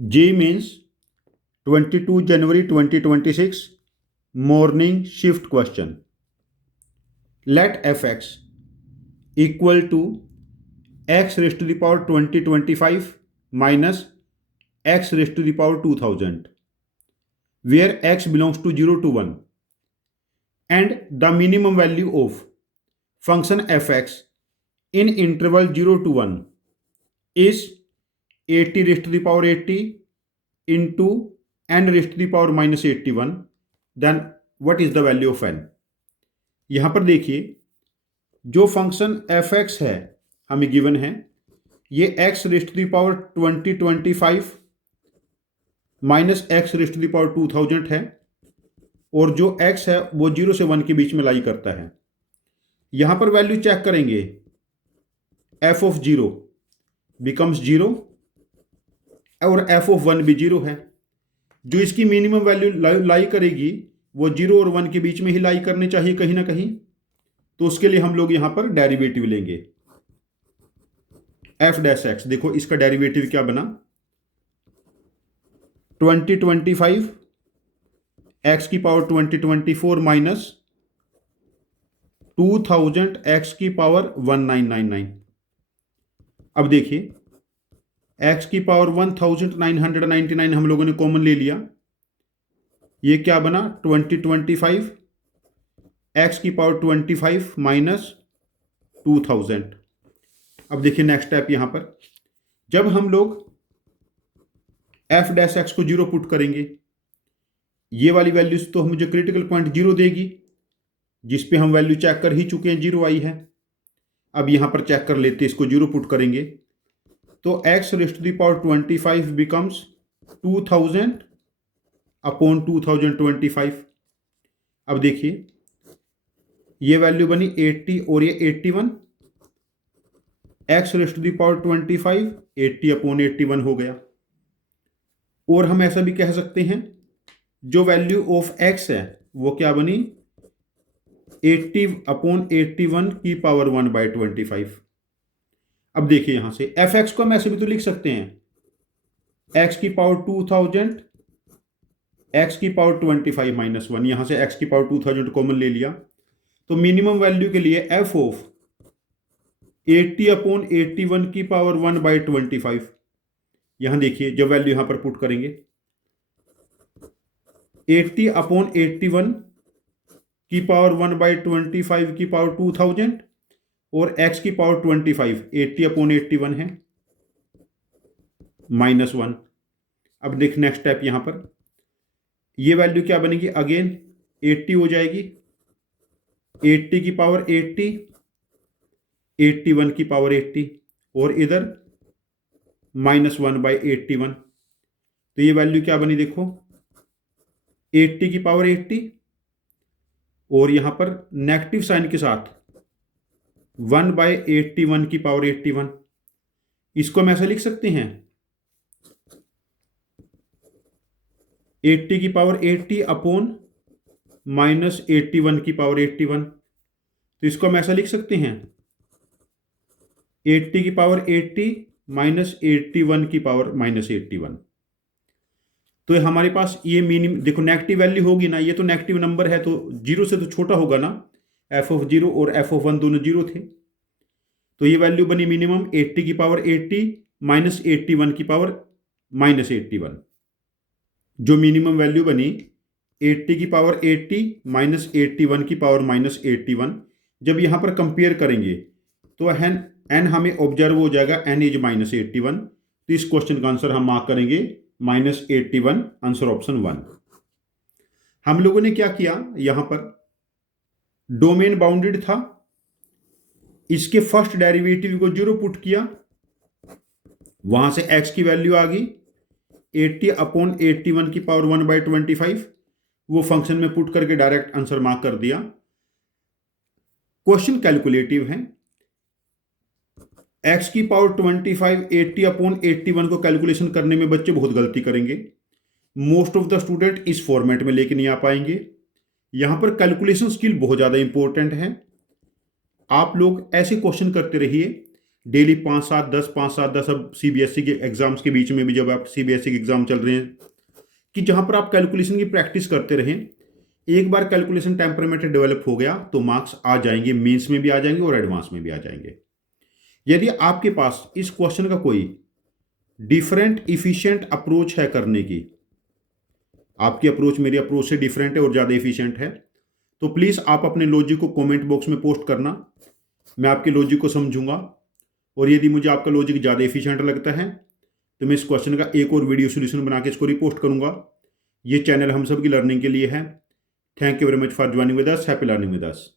JEE Mains 22 January 2026 morning shift question. Let fx equal to x raised to the power 2025 minus x raised to the power 2000, where x belongs to 0 to 1, and the minimum value of function fx in interval 0 to 1 is 80 raised to the power 80 into n raised to the power minus 81, then what is the value of n? यहां पर देखिए, जो function F x है हमें given है, ये X raised to the power 2025 minus X raised to the power 2000 है, और जो एक्स है वो 0 से 1 के बीच में लाई करता है। यहां पर वैल्यू चेक करेंगे, एफ ऑफ 0 बिकम्स 0 और एफ ऑफ 1 भी 0 है। जो इसकी मिनिमम वैल्यू लाई करेगी वो 0 और 1 के बीच में ही लाई करनी चाहिए कहीं ना कहीं, तो उसके लिए हम लोग यहां पर डेरिवेटिव लेंगे एफ डैश एक्स। देखो इसका डेरिवेटिव क्या बना, 2025 एक्स की पावर 2024 माइनस 2000 एक्स की पावर 1999। अब देखिए, एक्स की पावर 1999 हम लोगों ने कॉमन ले लिया, ये क्या बना 2025 एक्स की पावर 25 माइनस 2000। अब देखिए नेक्स्ट स्टेप, यहां पर जब हम लोग एफ डैश एक्स को 0 पुट करेंगे, ये वाली वैल्यूज तो मुझे क्रिटिकल पॉइंट 0 देगी, जिस पे हम वैल्यू चेक कर ही चुके हैं, 0 आई है। अब यहां पर चेक कर लेते, इसको 0 पुट करेंगे तो X raised to the power 25 becomes 2000 upon 2025। अब देखिए ये वैल्यू बनी 80 और ये 81, X raised to the power 25 80 upon 81 हो गया। और हम ऐसा भी कह सकते हैं, जो वैल्यू ऑफ एक्स है वो क्या बनी 80 अपॉन 81 की पावर 1/25। अब देखिए यहां से एफ एक्स को हम ऐसे भी तो लिख सकते हैं, एक्स की पावर 2000 एक्स की पावर 25 माइनस 1, यहां से एक्स की पावर 2000 कॉमन ले लिया, तो मिनिमम वैल्यू के लिए एफ ऑफ 80 अपॉन 81 की पावर 1/25। यहां देखिए जब वैल्यू यहां पर पुट करेंगे, 80 अपॉन 81 की पावर 1/25 की पावर 2000 और x की पावर 25, 80 अपॉन 81 है माइनस 1। अब देख नेक्स्ट स्टेप, यहां पर ये वैल्यू क्या बनेगी, अगेन 80 हो जाएगी, 80 की पावर 80, 81 की पावर 80 और इधर माइनस 1/81। तो ये वैल्यू क्या बनी, देखो 80 की पावर 80 और यहां पर नेगेटिव साइन के साथ 1/81 की पावर 81। इसको हम ऐसा लिख सकते हैं, 80 की पावर 80 अपॉन माइनस 81 की पावर 81। तो इसको हम ऐसा लिख सकते हैं, 80 की पावर 80 माइनस 81 की पावर माइनस 81। तो हमारे पास ये मिनिमम, देखो नेगेटिव वैल्यू होगी ना, ये तो नेगेटिव नंबर है तो 0 से तो छोटा होगा ना, एफ ऑफ 0 और एफ ऑफ 1 दोनों 0 थे, तो ये वैल्यू बनी मिनिमम 80 की पावर 80 माइनस 81 की पावर माइनस 81। जो मिनिमम वैल्यू बनी 80 की पावर 80 माइनस 81 की पावर माइनस 81, जब यहां पर कंपेयर करेंगे तो एन हमें ऑब्जर्व हो जाएगा, एन इज माइनस 81। तो इस क्वेश्चन का आंसर हम मार्क करेंगे माइनस 81, आंसर ऑप्शन 1। हम लोगों ने क्या किया, यहां पर डोमेन बाउंडेड था, इसके फर्स्ट डेरिवेटिव को 0 पुट किया, वहां से x की वैल्यू आ गई 80 अपॉन 81 की पावर 1/25, वो फंक्शन में पुट करके डायरेक्ट आंसर मार्क कर दिया। क्वेश्चन कैलकुलेटिव है, x की पावर 25 80 अपॉन 81 को कैलकुलेशन करने में बच्चे बहुत गलती करेंगे, मोस्ट ऑफ द स्टूडेंट इस फॉर्मेट में लेके नहीं आ पाएंगे। यहां पर कैलकुलेशन स्किल बहुत ज्यादा इंपॉर्टेंट है, आप लोग ऐसे क्वेश्चन करते रहिए डेली 5-7-10 अब सीबीएसई के एग्जाम्स के बीच में भी जब आप सीबीएसई के एग्जाम चल रहे हैं कि जहां पर आप कैलकुलेशन की प्रैक्टिस करते रहें, एक बार कैलकुलेशन टेम्परामेंट डेवलप हो गया तो मार्क्स आ जाएंगे, मेंस में भी आ जाएंगे और एडवांस में भी आ जाएंगे। यदि आपके पास इस क्वेश्चन का कोई डिफरेंट इफिशिएंट अप्रोच है करने की, आपकी अप्रोच मेरी अप्रोच से डिफरेंट है और ज़्यादा इफिशिएंट है, तो प्लीज़ आप अपने लॉजिक को कमेंट बॉक्स में पोस्ट करना। मैं आपके लॉजिक को समझूंगा और यदि मुझे आपका लॉजिक ज़्यादा इफिशिएंट लगता है तो मैं इस क्वेश्चन का एक और वीडियो सोल्यूशन बना के इसको रिपोस्ट करूंगा। ये चैनल हम सब की लर्निंग के लिए है। Thank you very much for joining with us. Happy learning with us.